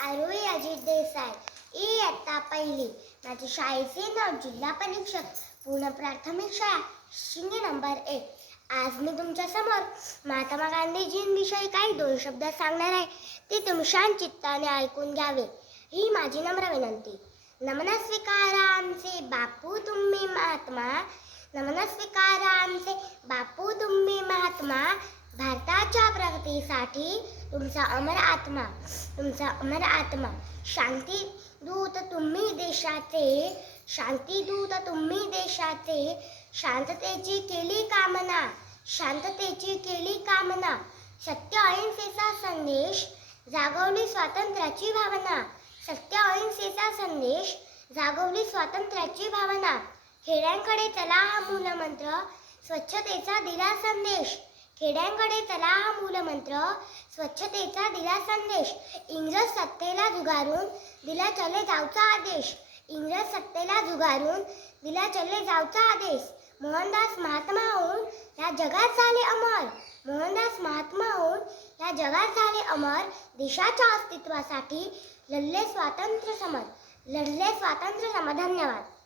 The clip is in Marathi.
आरोही अजित देसाई. इयत्ता पहिली. माझे शाळेचे नाव जिल्हा परीक्षक पूर्ण प्राथमिक शाळा शिंगे नंबर एक. आज मी तुमच्यासमोर महात्मा गांधीजींविषयी काही दोन शब्द सांगणार आहे. ते तुम्ही शांत चित्ताने ऐकून घ्यावे. ही माझी नम्र विनंती. नमन स्वीकारा आमचे बापू तुम्ही महात्मा. नमन स्वीकारा आमचे बापू तुम्ही महात्मा. भारताच्या प्रगतीसाठी तुमचा अमर आत्मा तुमचा अमर आत्मा शांती दूत तुम्ही देशाचे शांती दूत तुम्ही देशाचे शांततेची केली कामना शांततेची केली कामना सत्य अहिंसेचा संदेश जागवली स्वातंत्र्याची भावना सत्य अहिंसेचा संदेश जागवली स्वातंत्र्याची भावना. खेड्यांकडे चला हा मूलमंत्र स्वच्छतेचा दिला संदेश. खेड्यांकडे चला हा मूलमंत्र. स्वच्छतेचा दिला संदेश. इंग्रज सत्तेला झुगारून दिला चले जावचा आदेश. इंग्रज सत्तेला झुगारून दिला चले जावचा आदेश. मोहनदास महात्मा होऊन या जगात झाले अमर. मोहनदास महात्मा होऊन या जगात झाले अमर. देशाच्या अस्तित्वासाठी लढले स्वातंत्र्य समर. लढले स्वातंत्र्य समर. धन्यवाद.